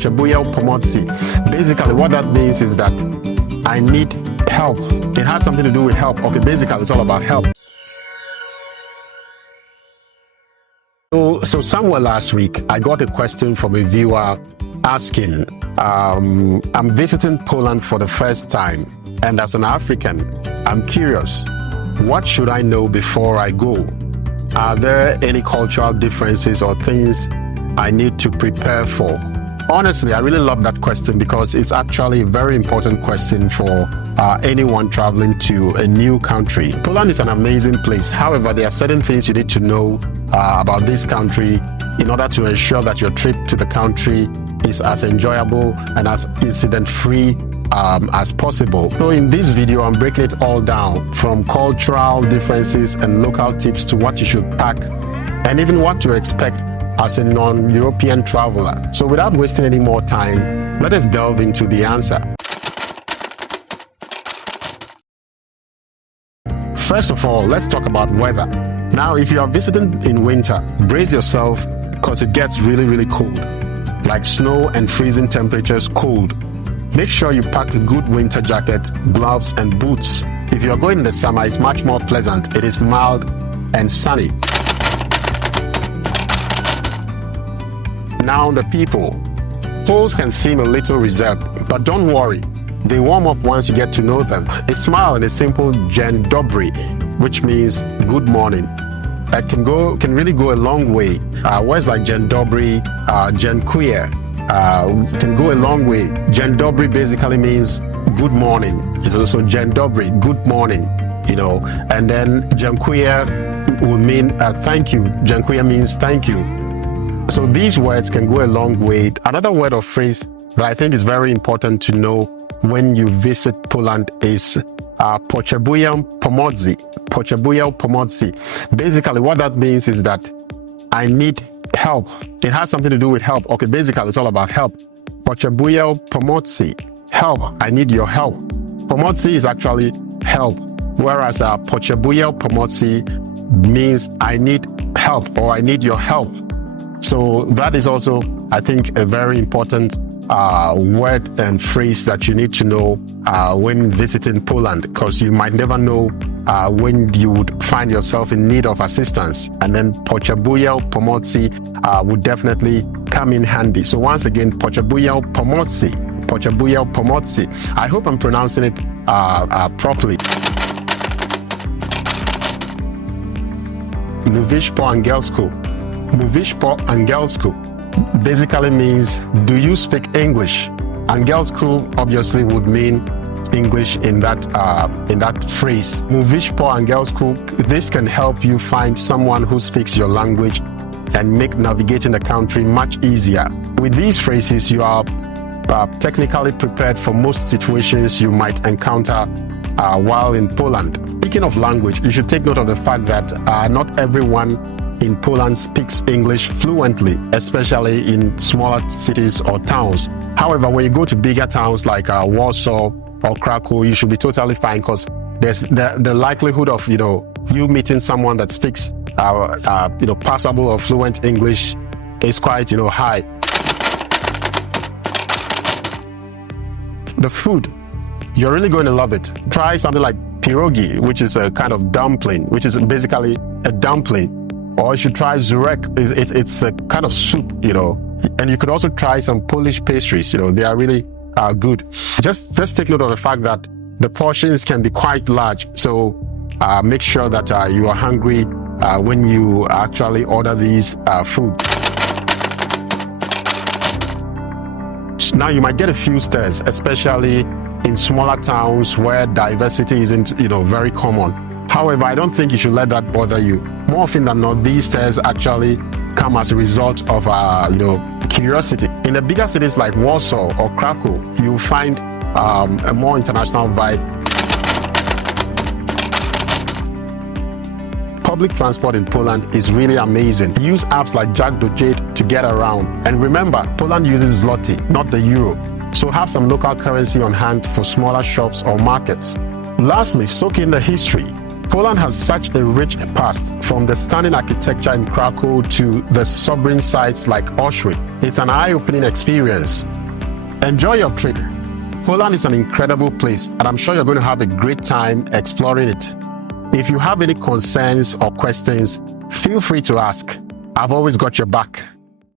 Potrzebuję pomocy. Basically, what that means is that I need help. It has something to do with help. Okay, basically, it's all about help. So somewhere last week, I got a question from a viewer asking, I'm visiting Poland for the first time, and as an African, I'm curious, what should I know before I go? Are there any cultural differences or things I need to prepare for? Honestly, I really love that question because it's actually a very important question for anyone traveling to a new country. Poland is an amazing place. However, there are certain things you need to know about this country in order to ensure that your trip to the country is as enjoyable and as incident-free as possible. So in this video, I'm breaking it all down from cultural differences and local tips to what you should pack and even what to expect as a non-European traveler. So without wasting any more time, let us delve into the answer. First of all, let's talk about weather. Now, if you are visiting in winter, brace yourself because it gets really cold. Like snow and freezing temperatures cold. Make sure you pack a good winter jacket, gloves and boots. If you are going in the summer, it's much more pleasant. It is mild and sunny. Now the people. Poles can seem a little reserved, but don't worry. They warm up once you get to know them. A smile and a simple dzień dobry, which means good morning. That can really go a long way. Words like dzień dobry, dziękuję, can go a long way. Dzień dobry basically means good morning. It's also dzień dobry, good morning, you know. And then dziękuję will mean thank you. Dziękuję means thank you. So these words can go a long way. Another word or phrase that I think is very important to know when you visit Poland is Potrzebuję pomocy. Potrzebuję pomocy. Basically, what that means is that I need help. It has something to do with help. Okay, basically, it's all about help. Potrzebuję pomocy. Help. I need your help. Pomocy is actually help, whereas Potrzebuję pomocy means I need help or I need your help. So that is also, I think, a very important word and phrase that you need to know when visiting Poland, because you might never know when you would find yourself in need of assistance. And then Potrzebuję pomocy would definitely come in handy. So once again, Potrzebuję pomocy. Potrzebuję pomocy. I hope I'm pronouncing it properly. Mówisz po angielsku. Mówisz po angielsku basically means, do you speak English? Angielsku obviously would mean English in that phrase. Mówisz po angielsku. This can help you find someone who speaks your language and make navigating the country much easier. With these phrases, you are technically prepared for most situations you might encounter while in Poland. Speaking of language, you should take note of the fact that not everyone in Poland speaks English fluently, especially in smaller cities or towns. However, when you go to bigger towns like Warsaw or Krakow, you should be totally fine because there's the likelihood of you meeting someone that speaks passable or fluent English is quite high. The food, you're really going to love it. Try something like pierogi, which is a kind of dumpling, which is basically a dumpling. Or you should try żurek. It's a kind of soup, And you could also try some Polish pastries, they are really good. Just take note of the fact that the portions can be quite large. So make sure that you are hungry when you actually order these food. Now you might get a few stares, especially in smaller towns where diversity isn't, very common. However, I don't think you should let that bother you. More often than not, these stares actually come as a result of, curiosity. In the bigger cities like Warsaw or Krakow, you'll find a more international vibe. Public transport in Poland is really amazing. Use apps like Jack2Jet to get around. And remember, Poland uses zloty, not the euro. So have some local currency on hand for smaller shops or markets. Lastly, soak in the history. Poland has such a rich past, from the stunning architecture in Krakow to the sovereign sites like Auschwitz. It's an eye-opening experience. Enjoy your trip. Poland is an incredible place, and I'm sure you're going to have a great time exploring it. If you have any concerns or questions, feel free to ask. I've always got your back.